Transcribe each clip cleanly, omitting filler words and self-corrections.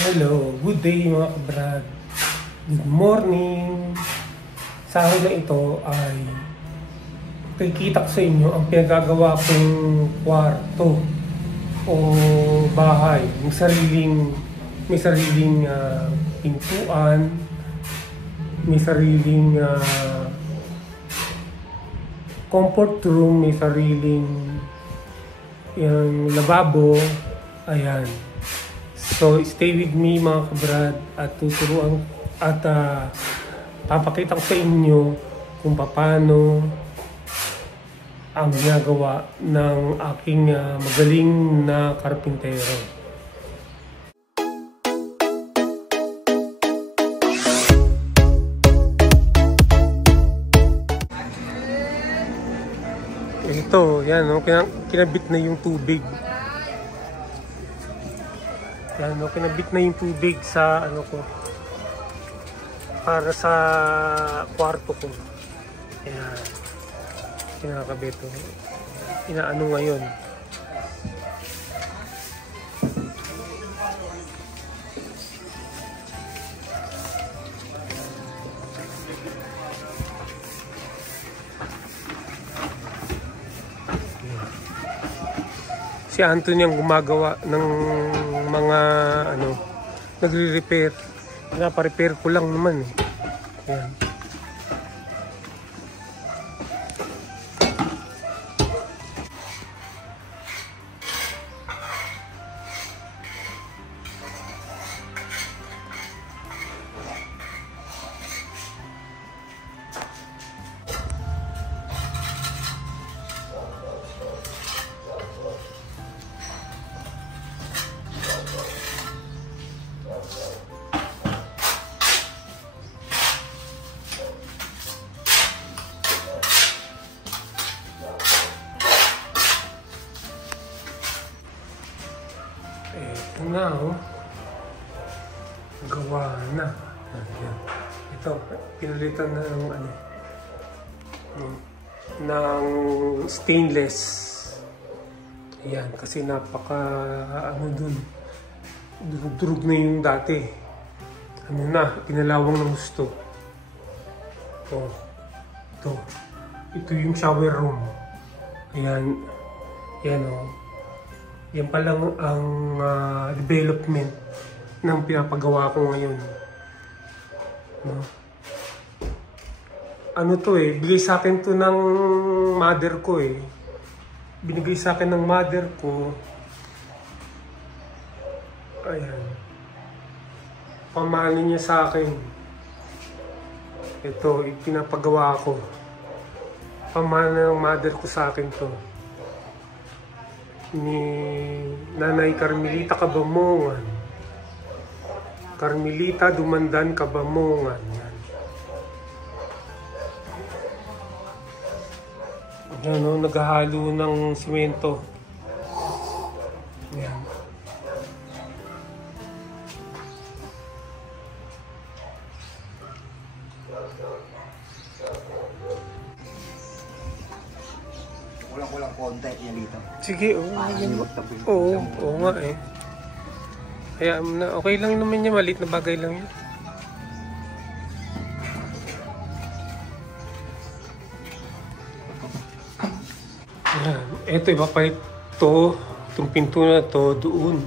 Hello, good day mga kabrad. Good morning. Sa araw na ito ay kikita ko sa inyo ang pinagagawa kong kwarto o bahay. May sariling pintuan, may sariling comfort room, may sariling lababo. Ayan. So, stay with me mga kabrad at tuturuan at papakita ko sa inyo kung paano ang ginagawa ng aking magaling na karpintero. Ito, yan, no? Kinabit na yung tubig. Yan, no, kinabit na yung tubig sa ano ko para sa kwarto ko. Ayan, kinakabit ko. Inaano ngayon. Si Anthony ang gumagawa ng mga nagre-repair. Pinaparepair ko lang naman eh. Ayan. Ito na, oh. Gawa na. Ayan. Ito, pinalitan na ng stainless. Ayan, kasi napaka durug na yung dati. Pinalawang ng gusto. Ito yung shower room. Ayan. Yan, oh. Yan pa lang ang development ng pinapagawa ko ngayon. No? Ano to eh, bigay sa akin to ng mother ko eh. Binigay sa akin ng mother ko. Ayan. Pamana niya sa akin. Ito, pinapagawa ko. Pamana ng mother ko sa akin to. Ni Nanay Carmelita Cabamongan. Carmelita Dumandan Cabamongan. Yan, no, naghahalo ng simento. Yan. Kulang konti yan dito. Sige, oo nga eh. Kaya okay lang naman niya, maliit na bagay lang yun. Ayan, eto ipapalit to, itong pinto na to doon.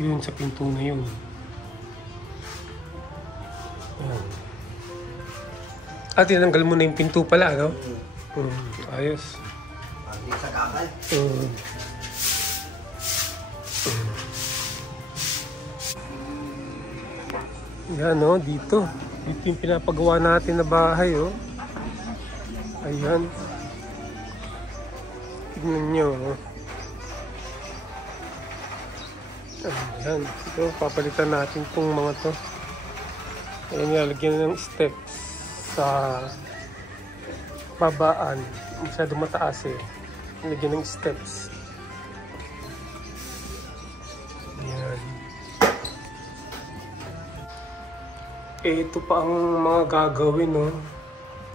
Yun sa pinto na yun. Ayan. Tinanggal mo na yung pinto pala, no? Ayos. Hindi sa kakal. Yan, no? Dito yung pinapagawa natin na bahay, oh. Ayan. Tignan nyo, oh. Ayan. Ito, papalitan natin itong mga to. Ayan, lalagyan ng steps sa babaan. Masyado mataas eh. Lagyan ng steps. Ayan. Ito pa ang mga gagawin, no?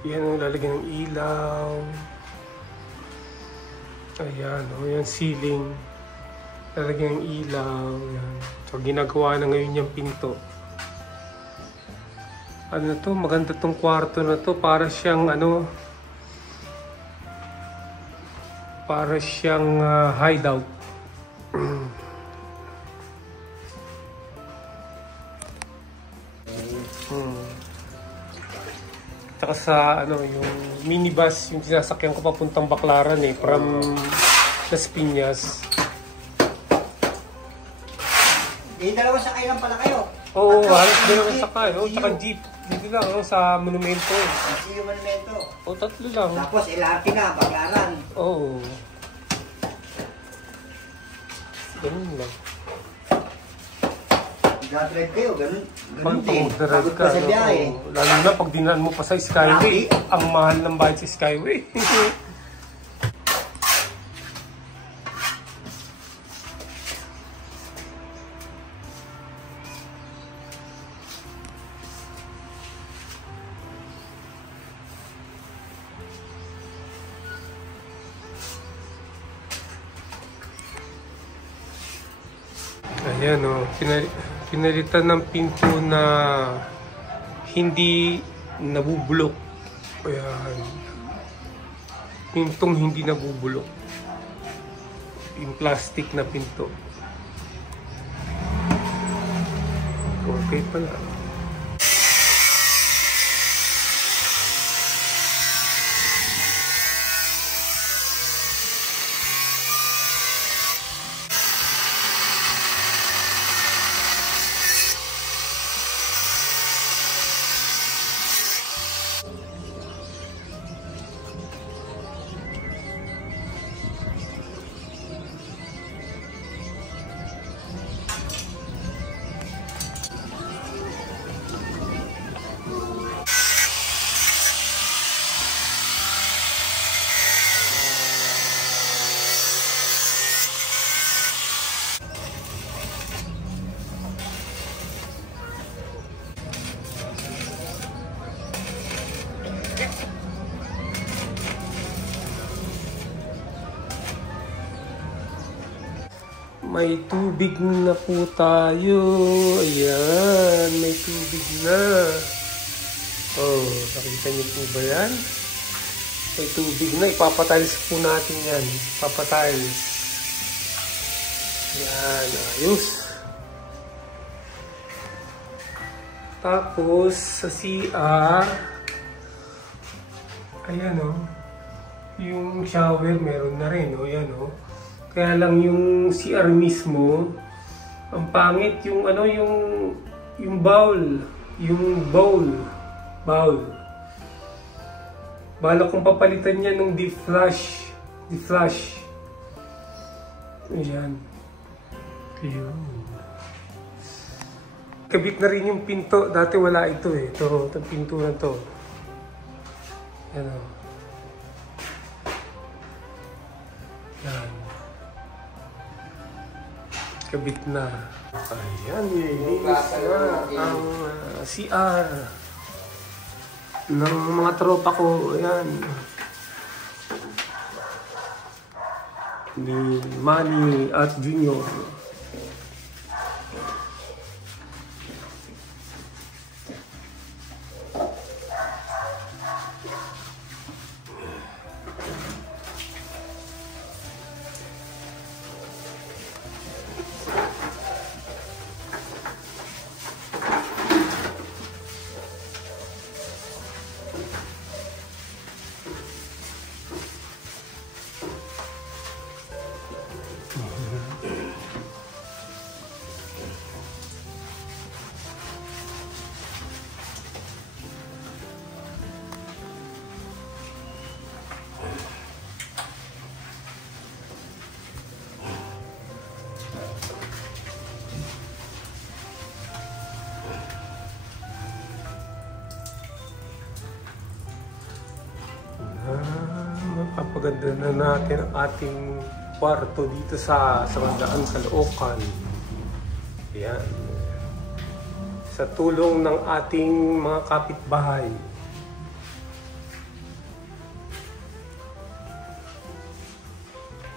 Yan, lalagyan ng ilaw. Ayan, no? Yan, ceiling. Lalagyan ng ilaw. Yan. So, ginagawa na ngayon yung pinto. Ano to? Maganda tong kwarto na to. Para siyang ano... Para siyang hideout. Tsaka sa ano, yung minibus, yung sinasakyan ko papuntang Baclaran from Las Piñas. Dalawa sakay lang pala kayo. Oo, halos dalawang sakay. Tsaka jeep. Dito lang, sa monumento. Yung monumento. Tatlo lang. Tapos LRT na, Baclaran. Oo. Ganun lang. Nag-drive kayo, ganun. Pag din. pag-drive Pagod ka, pa sa biyahe. lalo na pag dinaan mo pa sa Skyway, ang mahal ng bayad sa Skyway. Ayan o, pinalitan ng pinto na hindi nabubulok. Ayan. Pintong hindi nabubulok. Yung plastic na pinto. Okay pala. May tubig na po tayo. Ayan, may tubig na. Oh, nakita niyo po ba yan? May tubig na. Ipapatiles po natin yan. Ipapatiles. Ayan, ayos. Tapos, sa CR, ayan o. Yung shower, meron na rin. O, ayan o. Kaya lang yung CR mismo, ang pangit yung ano, yung bowl, bowl. Balak kong papalitan niya ng deep flush. Ayan. Ayun. Kabit na rin yung pinto. Dati wala ito eh. Ito, itong pinto na to. Ayan o. Ayan. Kabit na. Ayan, nilinis na ang CR ng mga tropa ko. Ayan. Ni Manny at Junior. Mapapaganda na natin ang ating kwarto dito sa Mandaan, Caloocan. Ayan. Sa tulong ng ating mga kapitbahay.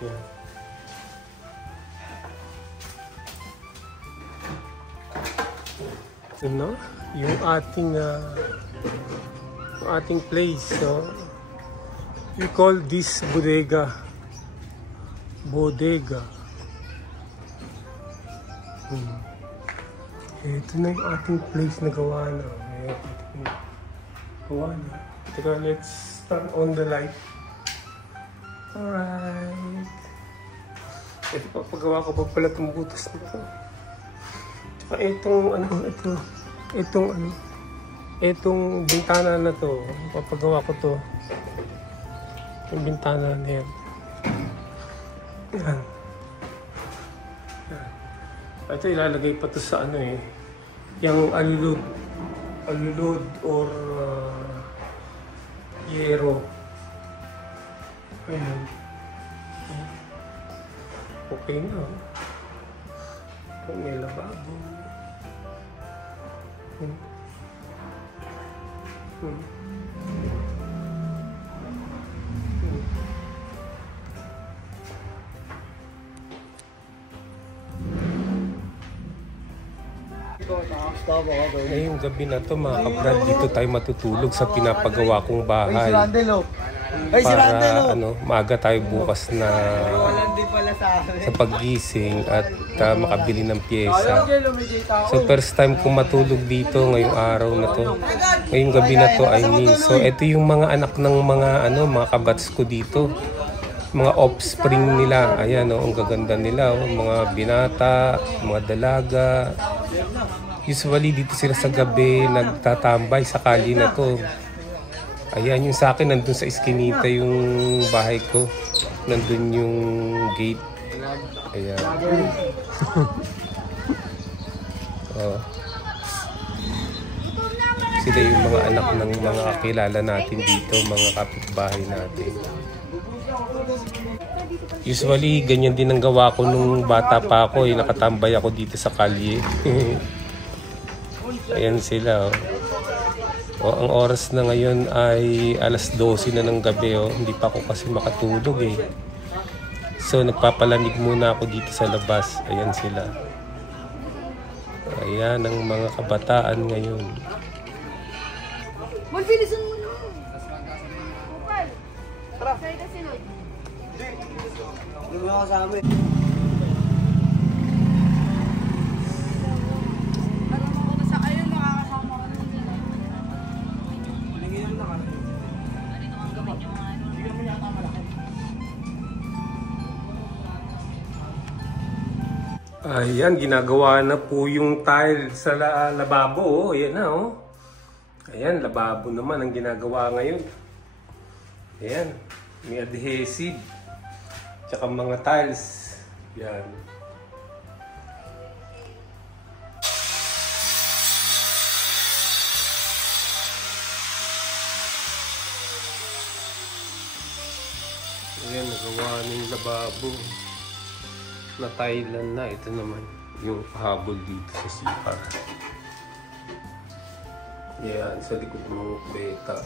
Ayan. Ano? Yung ating place, no? We call this bodega. Ito na yung ating place na gawa na. Teka, let's turn on the light. Alright. Ito pa, paggawa ko pa pala itong butas na ito. Tsaka itong bintana na to. Papagawa ko to. Yung bintana na yan. Yan. Ito ilalagay pa to sa yung alulod or yero. Ayan. Okay na. Ito may lababo. Ngayong gabi na to mga kabrad, dito tayo matutulog sa pinapagawa kong bahay. Para maaga tayo bukas na sa paggising at makabili ng pyesa. So first time kong matulog dito ngayong araw na to. Ngayong gabi na to, I mean. So ito yung mga anak ng mga kabats ko dito. Mga offspring nila. Ayan, ang gaganda nila. Mga binata, mga dalaga. Usually dito sila sa gabi nagtatambay sa kali na to. Ayan, yung sa akin nandun sa iskinita yung bahay ko. Nandun yung gate. Ayan. Oh. Sila yung mga anak ng mga kakilala natin dito, mga kapitbahay natin. Usually, ganyan din ang gawa ko nung bata pa ako. Nakatambay ako dito sa kalye. Ayan sila. Ang oras na ngayon ay alas 12 na ng gabi. Hindi pa ako kasi makatulog eh. So nagpapalamig muna ako dito sa labas. Ayan sila. Ayan ang mga kabataan ngayon. Magbilisan mo na. Kupal. Tara. Sa'yo na sinod. Hindi mo kasama eh. Ayan, ginagawa na po yung tile sa lababo. Ayan na, Ayan, lababo naman ang ginagawa ngayon. Ayan, may adhesive. Tsaka mga tiles. Ayan. Ayan, nagawa na yung lababo. Na Thailand na. Ito naman yung pahabol dito sa CR. Yan, sa likod ng beta.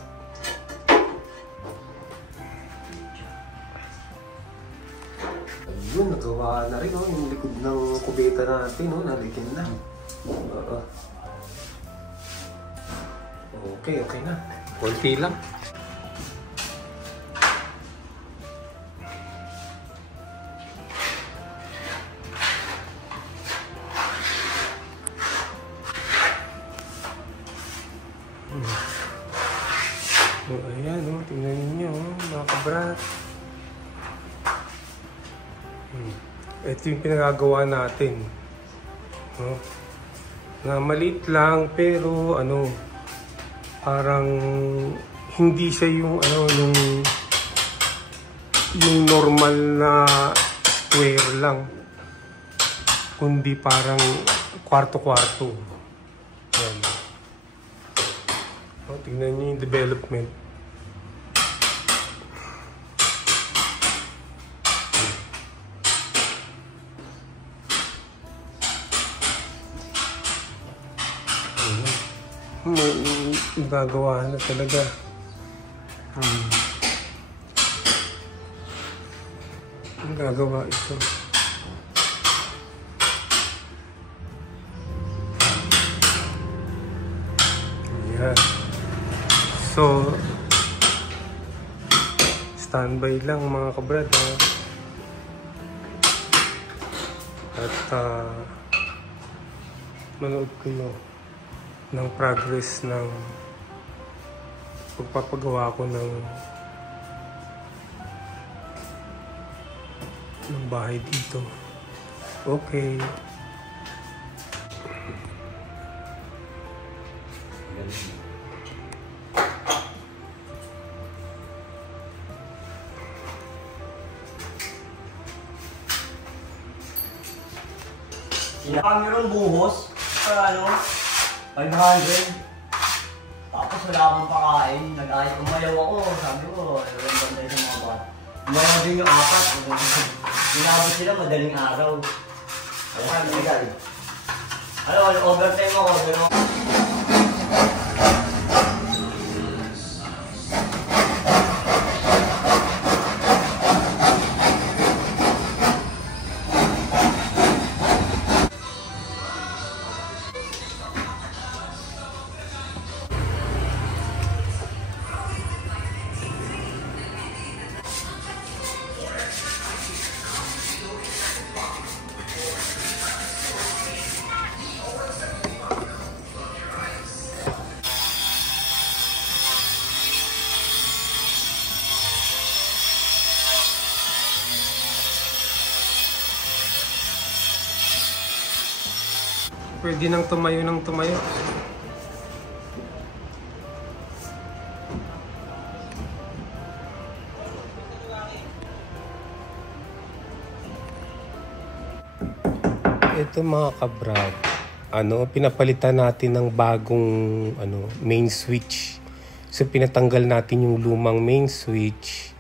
Ayun, nagawa na rin yung likod ng kubeta natin. Nalikin na. Okay na. Konti lang. So, ayan, tingnan niyo, mga kabrat. Ito yung pinagagawa natin. Na maliit lang, pero parang hindi siya yung yung normal na square lang. Kundi parang kwarto-kwarto. Ayan. Tingnan niyo yung development. Gagawa na talaga. Ang gagawa ito. So, standby lang mga kabrad, ha? At manood ko ng progress ng pagpapagawa ko ng bahay dito. Okay. Kami ron buhos, ano, 500. Tapos wala akong pakain, nag-ayos, umayaw ako, sabi ko, walang bantay sa mga bata. Umayaw din yung 4, ginabot sila madaling araw. Ayan, legal. Ano, overtime ako, gano'n. Pwede nang tumayo ng tumayo. Ito mga kabrad, pinapalitan natin ng bagong main switch. So pinatanggal natin yung lumang main switch.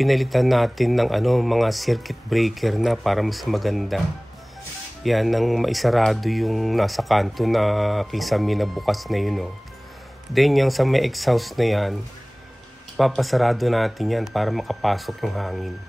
Pinalitan natin ng mga circuit breaker na para mas maganda. Yan, nang maisarado yung nasa kanto na kisame na bukas na yun. Then yung sa may exhaust na yan, papasarado natin yan para makapasok yung hangin.